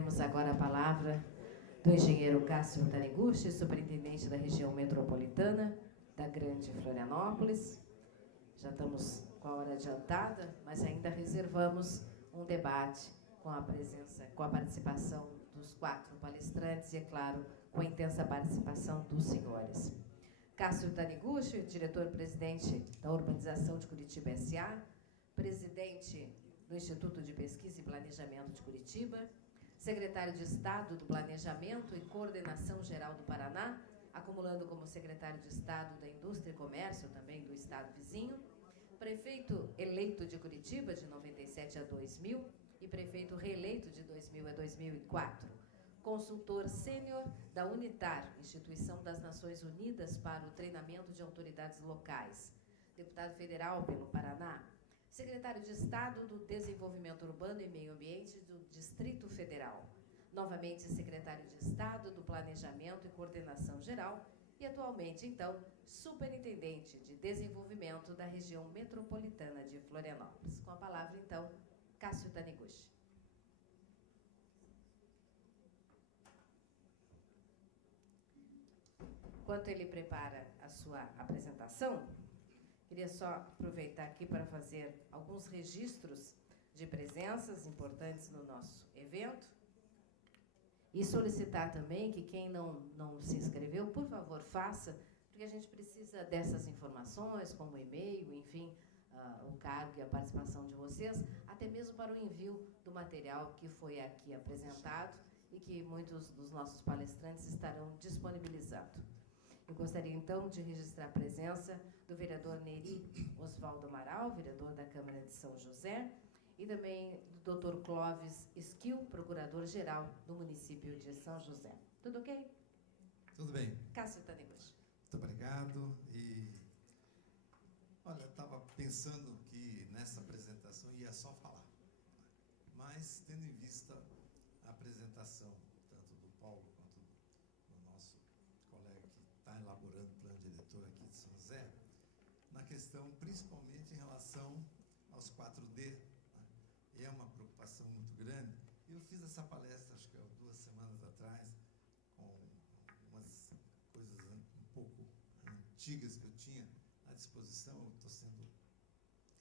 Teremos agora a palavra do engenheiro Cássio Taniguchi, superintendente da região metropolitana da Grande Florianópolis. Já estamos com a hora adiantada, mas ainda reservamos um debate com a participação dos 4 palestrantes e, é claro, com a intensa participação dos senhores. Cássio Taniguchi, diretor-presidente da Urbanização de Curitiba S.A., presidente do Instituto de Pesquisa e Planejamento de Curitiba, secretário de Estado do Planejamento e Coordenação Geral do Paraná, acumulando como secretário de Estado da Indústria e Comércio, também do estado vizinho, prefeito eleito de Curitiba de 97 a 2000 e prefeito reeleito de 2000 a 2004, consultor sênior da UNITAR, Instituição das Nações Unidas para o Treinamento de Autoridades Locais, deputado federal pelo Paraná, secretário de Estado do Desenvolvimento Urbano e Meio Ambiente do Distrito Federal, novamente secretário de Estado do Planejamento e Coordenação Geral e atualmente, então, superintendente de Desenvolvimento da região metropolitana de Florianópolis. Com a palavra, então, Cássio Taniguchi. Enquanto ele prepara a sua apresentação, queria só aproveitar aqui para fazer alguns registros de presenças importantes no nosso evento e solicitar também que quem não se inscreveu, por favor, faça, porque a gente precisa dessas informações, como e-mail, enfim, o cargo e a participação de vocês, até mesmo para o envio do material que foi aqui apresentado e que muitos dos nossos palestrantes estarão disponibilizando. Eu gostaria, então, de registrar a presença do vereador Neri Osvaldo Amaral, vereador da Câmara de São José, e também do Dr. Clóvis Esquil, procurador-geral do município de São José. Tudo ok? Tudo bem. Cássio Taniguchi. Muito obrigado. Olha, eu estava pensando que nessa apresentação ia só falar, mas tendo em vista a apresentação, tanto do Paulo quanto do nosso colega que está elaborando o plano diretor aqui de São José, na questão principalmente em relação aos 4D, né? É uma preocupação muito grande. Eu fiz essa palestra, acho que há 2 semanas atrás, com umas coisas um pouco antigas que eu tinha à disposição. Eu estou sendo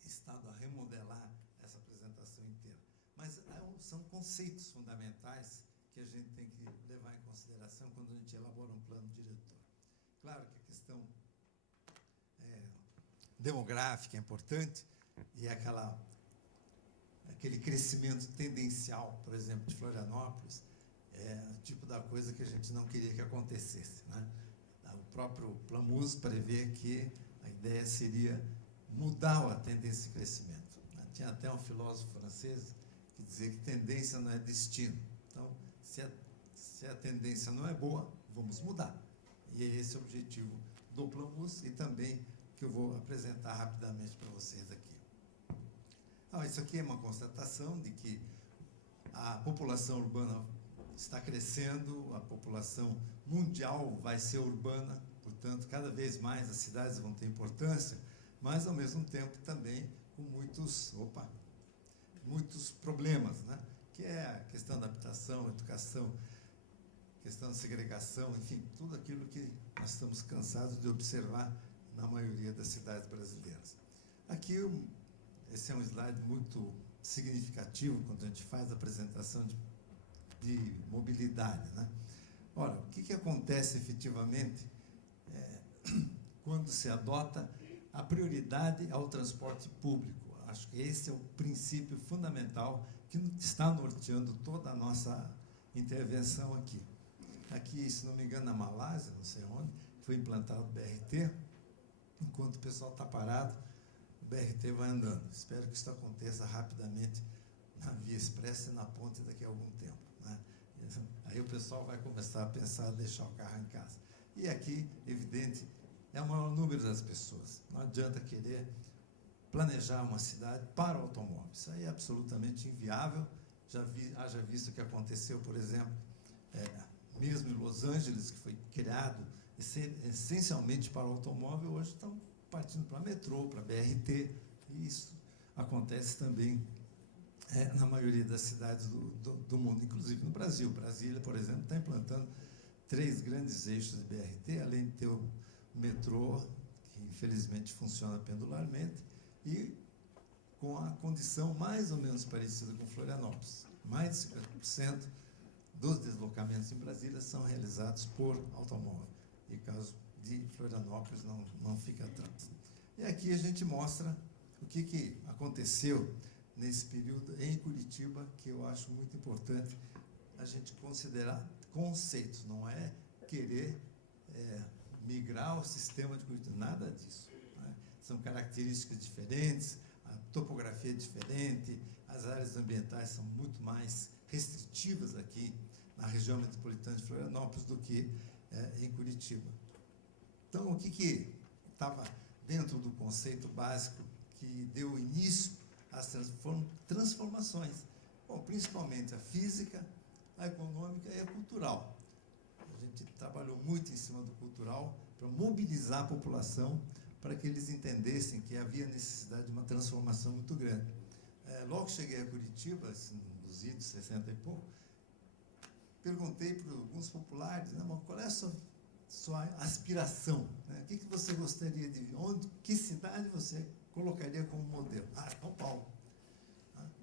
estado a remodelar essa apresentação inteira. Mas são conceitos fundamentais que a gente tem que levar em consideração quando a gente elabora um plano diretor. Claro que a questão demográfica é importante, e aquele crescimento tendencial, por exemplo, de Florianópolis, é o tipo da coisa que a gente não queria que acontecesse, né? O próprio Plamus prevê que a ideia seria mudar a tendência de crescimento. Tinha até um filósofo francês que dizia que tendência não é destino. Então, se a tendência não é boa, vamos mudar. E é esse o objetivo do Plamus e também que eu vou apresentar rapidamente para vocês aqui. Isso aqui é uma constatação de que a população urbana está crescendo, a população mundial vai ser urbana, portanto, cada vez mais as cidades vão ter importância, mas, ao mesmo tempo, também com muitos problemas, né? Que é a questão da habitação, educação, questão da segregação, enfim, tudo aquilo que nós estamos cansados de observar na maioria das cidades brasileiras. Aqui, esse é um slide muito significativo quando a gente faz a apresentação de mobilidade, né? Ora, o que acontece efetivamente quando se adota a prioridade ao transporte público? Acho que esse é o princípio fundamental que está norteando toda a nossa intervenção aqui. Aqui, se não me engano, na Malásia, não sei onde, foi implantado o BRT, enquanto o pessoal está parado, o BRT vai andando. Espero que isso aconteça rapidamente na Via Expressa e na ponte daqui a algum tempo, né? Aí o pessoal vai começar a pensar em deixar o carro em casa. E aqui, evidente, é o maior número das pessoas. Não adianta querer planejar uma cidade para o automóvel. Isso aí é absolutamente inviável. Haja visto o que aconteceu, por exemplo, mesmo em Los Angeles, que foi criado essencialmente para o automóvel, hoje estão partindo para metrô, para BRT, e isso acontece também na maioria das cidades do mundo, inclusive no Brasil. Brasília, por exemplo, está implantando 3 grandes eixos de BRT, além de ter o metrô, que infelizmente funciona pendularmente, e com a condição mais ou menos parecida com Florianópolis. Mais de 50% dos deslocamentos em Brasília são realizados por automóvel. E caso de Florianópolis não fica atrás. E aqui a gente mostra o que aconteceu nesse período em Curitiba, que eu acho muito importante a gente considerar conceitos, não é querer migrar o sistema de Curitiba, nada disso. Né? São características diferentes, a topografia é diferente, as áreas ambientais são muito mais restritivas aqui na região metropolitana de Florianópolis do que em Curitiba. Então, o que estava dentro do conceito básico que deu início às transformações? Bom, principalmente a física, a econômica e a cultural. A gente trabalhou muito em cima do cultural para mobilizar a população para que eles entendessem que havia necessidade de uma transformação muito grande. Logo que cheguei a Curitiba, assim, nos idos 60 e pouco, perguntei para alguns populares, qual é a sua aspiração? Né? O que você gostaria de ver? Que cidade você colocaria como modelo? São Paulo.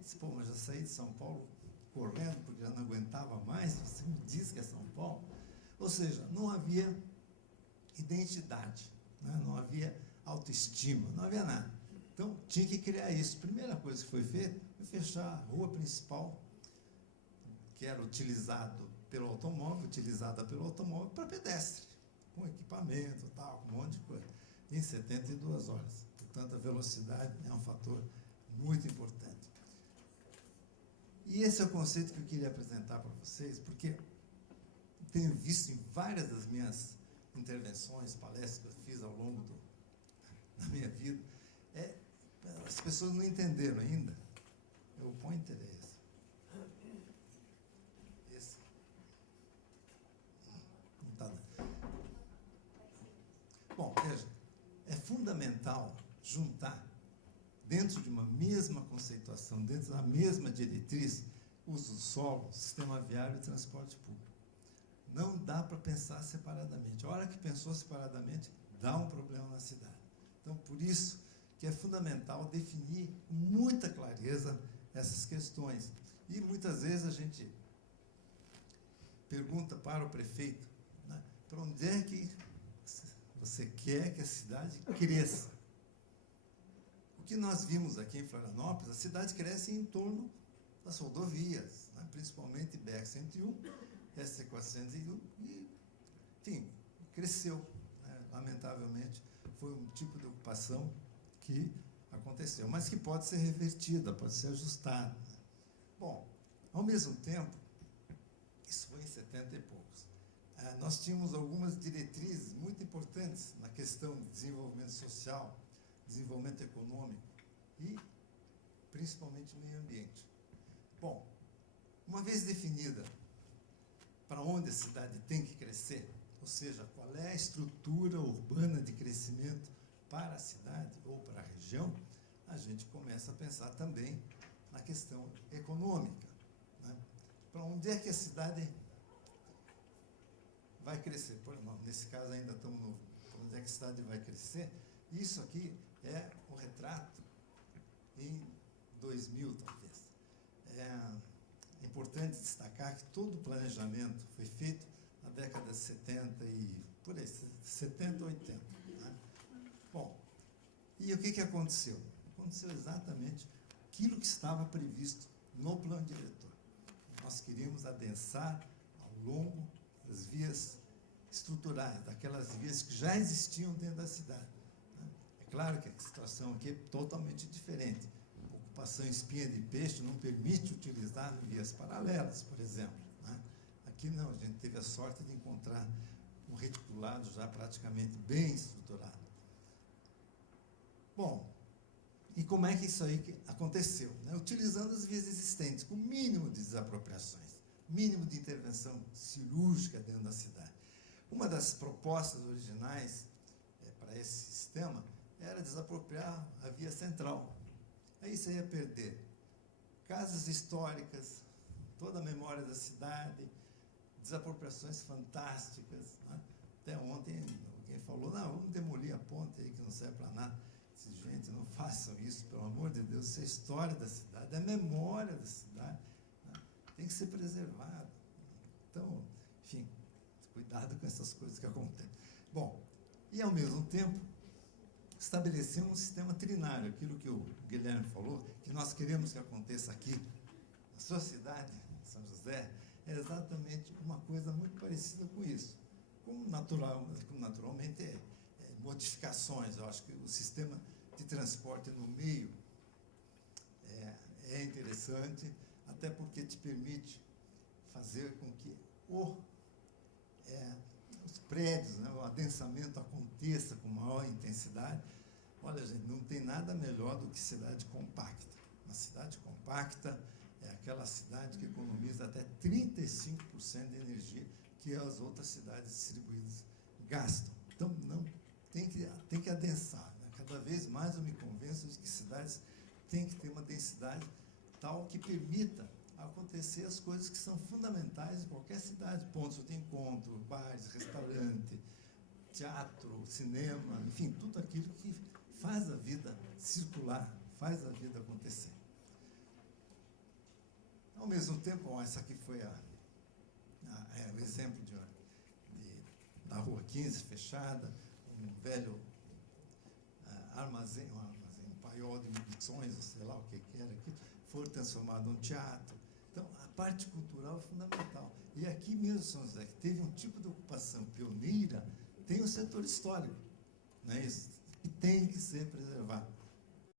Disse, mas já saí de São Paulo correndo, porque já não aguentava mais, você me diz que é São Paulo. Ou seja, não havia identidade, né? Não havia autoestima, não havia nada. Então, tinha que criar isso. A primeira coisa que foi feita foi fechar a rua principal, que era utilizada pelo automóvel, para pedestre, com equipamento, tal, um monte de coisa, em 72 horas. Portanto, a velocidade é um fator muito importante. E esse é o conceito que eu queria apresentar para vocês, porque tenho visto em várias das minhas intervenções, palestras que eu fiz ao longo da minha vida, as pessoas não entenderam ainda. O pointer é esse. Esse. Não está dando. Bom, veja, é fundamental juntar dentro de uma mesma conceituação, dentro da mesma diretriz, uso do solo, sistema viário e transporte público. Não dá para pensar separadamente. A hora que pensou separadamente, dá um problema na cidade. Então, por isso que é fundamental definir com muita clareza essas questões. E muitas vezes a gente pergunta para o prefeito, né, para onde é que você quer que a cidade cresça? O que nós vimos aqui em Florianópolis, a cidade cresce em torno das rodovias, né, principalmente BR-101, SC-401, e, enfim, cresceu. Né, lamentavelmente, foi um tipo de ocupação que aconteceu, mas que pode ser revertida, pode ser ajustada. Bom, ao mesmo tempo, isso foi em 70 e poucos, nós tínhamos algumas diretrizes muito importantes na questão de desenvolvimento social, desenvolvimento econômico e, principalmente, meio ambiente. Bom, uma vez definida para onde a cidade tem que crescer, ou seja, qual é a estrutura urbana de crescimento para a cidade ou para a região, a gente começa a pensar também na questão econômica. Né? Para onde é que a cidade vai crescer? Nesse caso ainda estamos no... Para onde é que a cidade vai crescer? Isso aqui é o retrato em 2000, talvez. É importante destacar que todo o planejamento foi feito na década de 70 e... por aí, 70, 80. Né? Bom, e o que aconteceu? Aconteceu exatamente aquilo que estava previsto no plano diretor. Nós queríamos adensar ao longo das vias estruturais, daquelas vias que já existiam dentro da cidade. Né? É claro que a situação aqui é totalmente diferente. A ocupação espinha de peixe não permite utilizar vias paralelas, por exemplo. Né? Aqui não, a gente teve a sorte de encontrar um reticulado já praticamente bem estruturado. Bom, e como é que isso aí aconteceu? Né? Utilizando as vias existentes, com o mínimo de desapropriações, mínimo de intervenção cirúrgica dentro da cidade. Uma das propostas originais para esse sistema era desapropriar a via central. Aí você ia perder casas históricas, toda a memória da cidade, desapropriações fantásticas, né? Até ontem alguém falou, não, vamos demolir a ponte aí que não serve para nada. Disse, gente, não façam isso, pelo amor de Deus, isso é a história da cidade, é a memória da cidade, né? Tem que ser preservado. Então, enfim, cuidado com essas coisas que acontecem. Bom, e ao mesmo tempo, estabelecemos um sistema trinário, aquilo que o Guilherme falou, que nós queremos que aconteça aqui, na sua cidade, São José, é exatamente uma coisa muito parecida com isso. Como naturalmente modificações, eu acho que o sistema de transporte no meio é interessante, até porque te permite fazer com que os prédios, né, o adensamento aconteça com maior intensidade. Olha, gente, não tem nada melhor do que cidade compacta. Uma cidade compacta é aquela cidade que economiza até 35% de energia que as outras cidades distribuídas gastam. Então, não tem que adensar, né? Cada vez mais eu me convenço de que cidades têm que ter uma densidade tal que permita acontecer as coisas que são fundamentais em qualquer cidade, pontos de encontro, bares, restaurante, teatro, cinema, enfim, tudo aquilo que faz a vida circular, faz a vida acontecer. Ao mesmo tempo, essa aqui foi o exemplo da Rua 15 fechada, um velho armazém, um paiol de munições, sei lá o que era aquilo, foi transformado num teatro. Então, a parte cultural é fundamental. E aqui mesmo, São José, que teve um tipo de ocupação pioneira, tem o setor histórico, não é isso? E tem que ser preservado.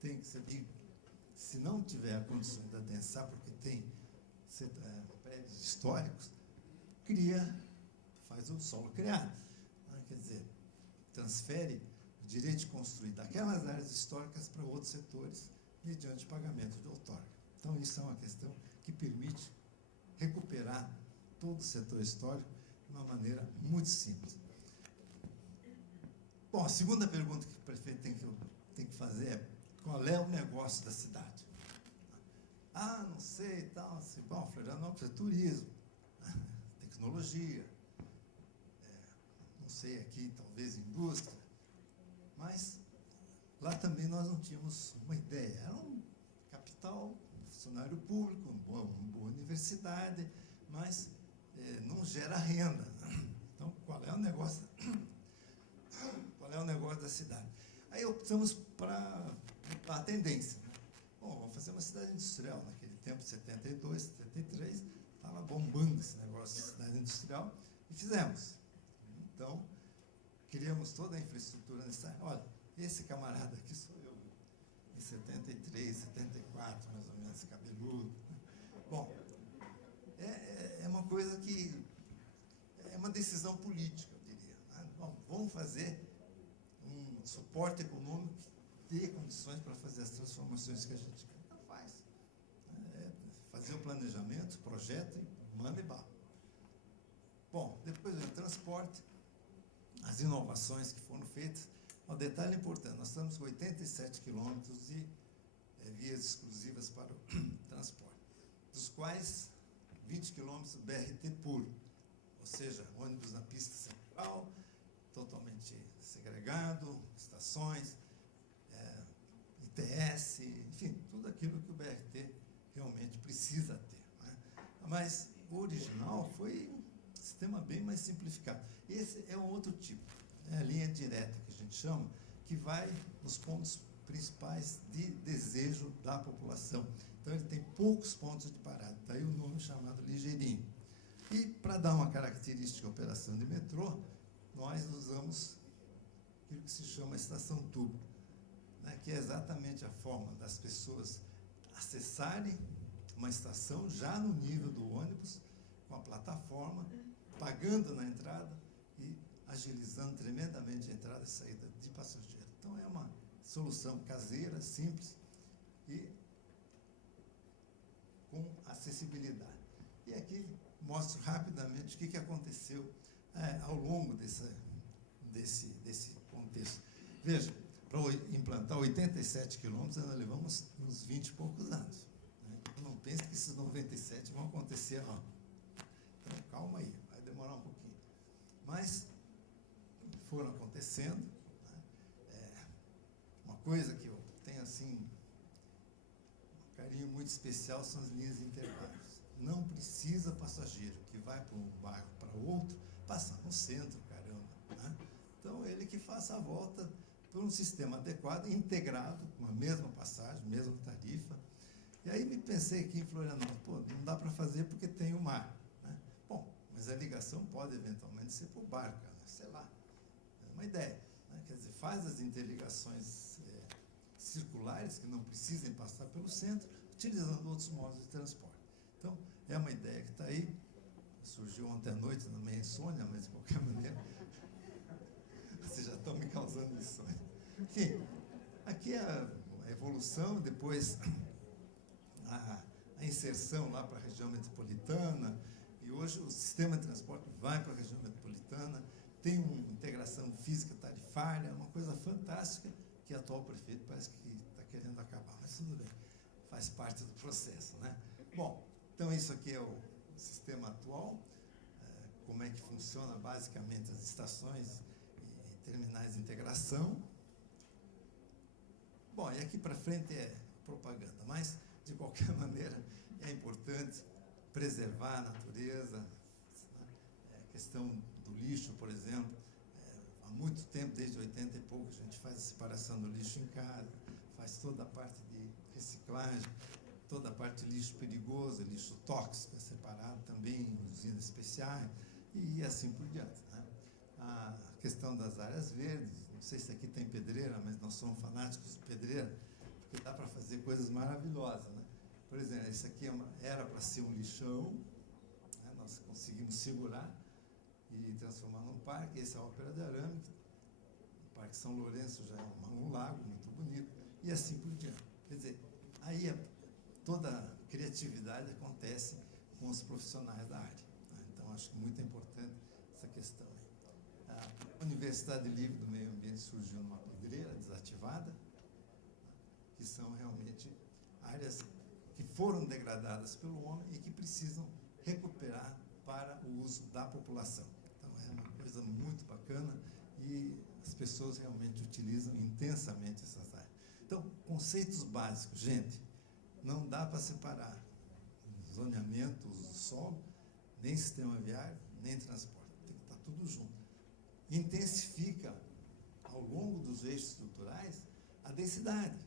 Tem que ser. E se não tiver a condição de adensar, porque tem prédios históricos, faz o solo criado. Né? Quer dizer, transfere o direito de construir daquelas áreas históricas para outros setores, mediante pagamento de outorga. Então, isso é uma questão que permite recuperar todo o setor histórico de uma maneira muito simples. Bom, a segunda pergunta que o prefeito tem que fazer é: qual é o negócio da cidade? Não sei, tal, assim, bom, Florianópolis é turismo, tecnologia, não sei, aqui talvez indústria, mas lá também nós não tínhamos uma ideia. Era um capital, funcionário público, uma boa universidade, mas não gera renda. Então, qual é o negócio da cidade? Aí optamos para a tendência. Bom, vamos fazer uma cidade industrial. Naquele tempo, 72, 73, estava bombando esse negócio de cidade industrial, e fizemos. Então, criamos toda a infraestrutura necessária. Olha, esse camarada aqui sou eu, em 73, 74, mais ou menos, cabeludo. Bom, é uma coisa que é uma decisão política, eu diria. Né? Bom, vamos fazer um suporte econômico que dê condições para fazer as transformações que a gente quer. Então faz. Fazer o planejamento, projeta e manda e bala. Bom, depois do transporte, as inovações que foram feitas. Um detalhe importante, nós estamos com 87 quilômetros de vias exclusivas para o transporte, dos quais 20 quilômetros BRT puro, ou seja, ônibus na pista central, totalmente segregado, estações, ITS, enfim, tudo aquilo que o BRT realmente precisa ter. Né? Mas o original foi um sistema bem mais simplificado. Esse é um outro tipo, a linha direta que a gente chama, que vai nos pontos principais de desejo da população. Então, ele tem poucos pontos de parada, daí o nome chamado ligeirinho. E, para dar uma característica à operação de metrô, nós usamos aquilo que se chama estação-tubo, né, que é exatamente a forma das pessoas acessarem uma estação já no nível do ônibus, com a plataforma, pagando na entrada e agilizando tremendamente a entrada e saída de passageiro. Então, é uma solução caseira, simples e com acessibilidade. E aqui mostro rapidamente o que aconteceu ao longo desse contexto. Veja, para implantar 87 quilômetros, nós levamos uns 20 e poucos anos. Né? Não pense que esses 97 vão acontecer, não. Então, calma aí, vai demorar um pouquinho. Mas foram acontecendo. Né? Uma coisa que eu tenho, assim, um carinho muito especial são as linhas interbairros. Não precisa passageiro que vai para um bairro para outro passar no centro, caramba. Né? Então, ele que faça a volta por um sistema adequado, integrado, com a mesma passagem, mesma tarifa. E aí me pensei aqui em Florianópolis, pô, não dá para fazer porque tem o mar. Né? Bom, mas a ligação pode eventualmente ser por barca, né? Sei lá, é uma ideia. Né? Quer dizer, faz as interligações circulares que não precisem passar pelo centro, utilizando outros modos de transporte. Então, é uma ideia que está aí, surgiu ontem à noite na minha insônia, mas de qualquer maneira, vocês já estão me causando insônia. Enfim, aqui é a evolução, depois a inserção lá para a região metropolitana, e hoje o sistema de transporte vai para a região metropolitana, tem uma integração física tarifária, uma coisa fantástica que o atual prefeito parece que está querendo acabar, mas tudo bem, faz parte do processo, né? Bom, então isso aqui é o sistema atual, como é que funciona basicamente as estações e terminais de integração. Bom, e aqui para frente é propaganda, mas de qualquer maneira é importante preservar a natureza, a questão do lixo, por exemplo, há muito tempo, desde 80 e pouco, a gente faz a separação do lixo em casa, faz toda a parte de reciclagem, toda a parte de lixo perigoso, lixo tóxico é separado também em usinas especiais e assim por diante. Né? A questão das áreas verdes, não sei se aqui tem pedreira, mas nós somos fanáticos de pedreira, porque dá para fazer coisas maravilhosas. Né? Por exemplo, esse aqui era para ser um lixão, né? Nós conseguimos segurar e transformar num parque. Esse é a Ópera de Arame, o Parque São Lourenço já é um lago muito bonito, e assim por diante. Quer dizer, aí toda a criatividade acontece com os profissionais da área. Né? Então, acho que muito importante essa questão aí. A Universidade Livre do Meio Ambiente surgiu numa pedreira desativada, que são realmente áreas que foram degradadas pelo homem e que precisam recuperar para o uso da população. Então, é uma coisa muito bacana e as pessoas realmente utilizam intensamente essas áreas. Então, conceitos básicos, gente, não dá para separar zoneamento, uso do solo, nem sistema viário, nem transporte. Tem que estar tudo junto. Intensifica, ao longo dos eixos estruturais, a densidade,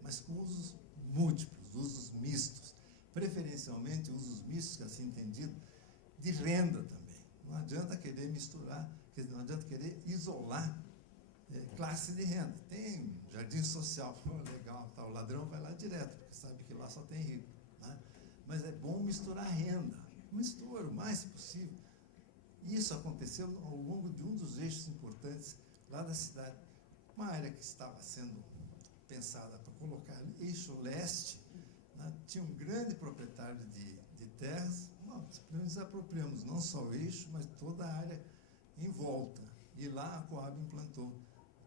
mas com usos múltiplos, usos mistos. Preferencialmente, usos mistos, que assim entendido, de renda também. Não adianta querer misturar, não adianta querer isolar classe de renda. Tem jardim social, legal, tá, o ladrão vai lá direto, porque sabe que lá só tem rico. Né? Mas é bom misturar renda, mistura o mais possível. Isso aconteceu ao longo de um dos eixos importantes lá da cidade. Uma área que estava sendo pensada para colocar eixo leste, né? Tinha um grande proprietário de terras. Nós desapropriamos não só o eixo, mas toda a área em volta. E lá a Coab implantou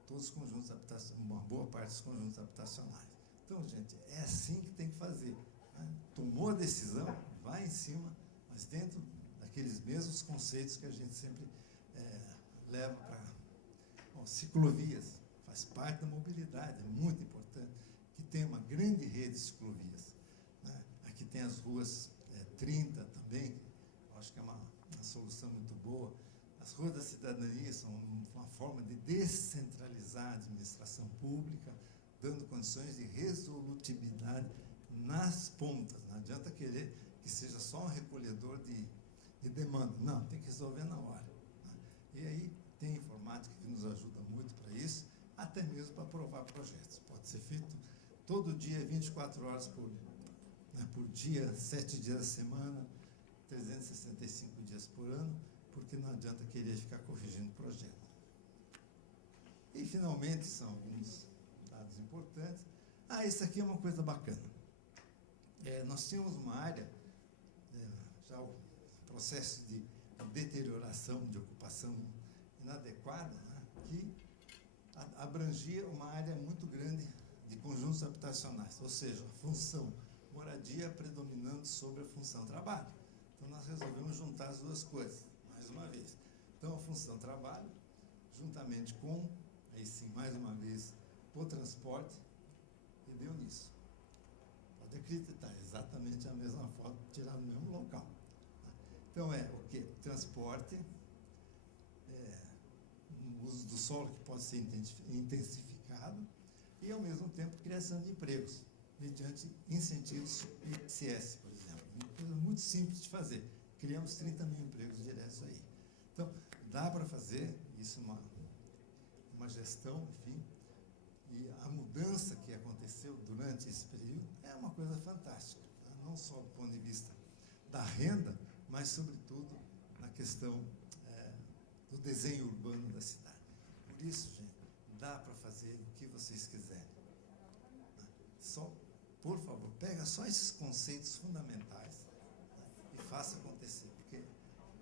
todos os conjuntos habitacionais, uma boa parte dos conjuntos habitacionais. Então, gente, é assim que tem que fazer. Né? Tomou a decisão, vai em cima, mas dentro daqueles mesmos conceitos que a gente sempre leva para ciclovias. Faz parte da mobilidade, é muito importante que tenha uma grande rede de ciclovias. Né? Aqui tem as ruas 30 também, eu acho que é uma solução muito boa. As ruas da cidadania são uma forma de descentralizar a administração pública, dando condições de resolutividade nas pontas. Não adianta querer que seja só um recolhedor de demanda. Não, tem que resolver na hora. Né? E aí tem informática que nos ajuda muito para isso, até mesmo para aprovar projetos. Pode ser feito todo dia, 24 horas por dia, 7 dias da semana, 365 dias por ano, porque não adianta querer ficar corrigindo o projeto. E, finalmente, são alguns dados importantes. Isso aqui é uma coisa bacana. Nós tínhamos uma área, já o processo de deterioração, de ocupação inadequada, né, que abrangia uma área muito grande de conjuntos habitacionais, ou seja, a função moradia predominando sobre a função trabalho. Então, nós resolvemos juntar as duas coisas, mais uma vez. Então, a função trabalho, juntamente com, aí sim, mais uma vez, o transporte, e deu nisso. Pode acreditar, exatamente a mesma foto, tirada no mesmo local. Então, é o quê? Transporte, o uso do solo que pode ser intensificado e, ao mesmo tempo, criação de empregos, mediante incentivos ISS, por exemplo. Uma coisa muito simples de fazer. Criamos 30 mil empregos diretos aí. Então, dá para fazer isso, uma gestão, enfim, e a mudança que aconteceu durante esse período é uma coisa fantástica, tá? Não só do ponto de vista da renda, mas, sobretudo, na questão do desenho urbano da cidade. Por isso, gente, dá para fazer o que vocês quiserem. Só, por favor, pega só esses conceitos fundamentais, e faça acontecer, porque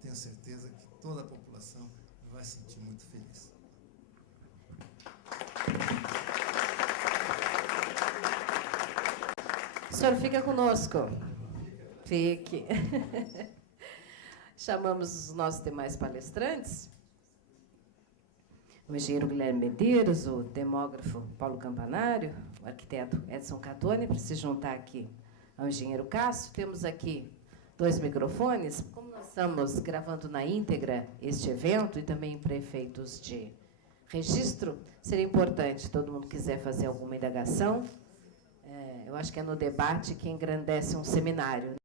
tenho certeza que toda a população vai se sentir muito feliz. O senhor fica conosco. Fique. Chamamos os nossos demais palestrantes. O engenheiro Guilherme Medeiros, o demógrafo Paulo Campanário, o arquiteto Edson Catoni, para se juntar aqui ao engenheiro Cássio. Temos aqui 2 microfones. Como nós estamos gravando na íntegra este evento e também para efeitos de registro, seria importante, se todo mundo quiser fazer alguma indagação, eu acho que é no debate que engrandece um seminário, né?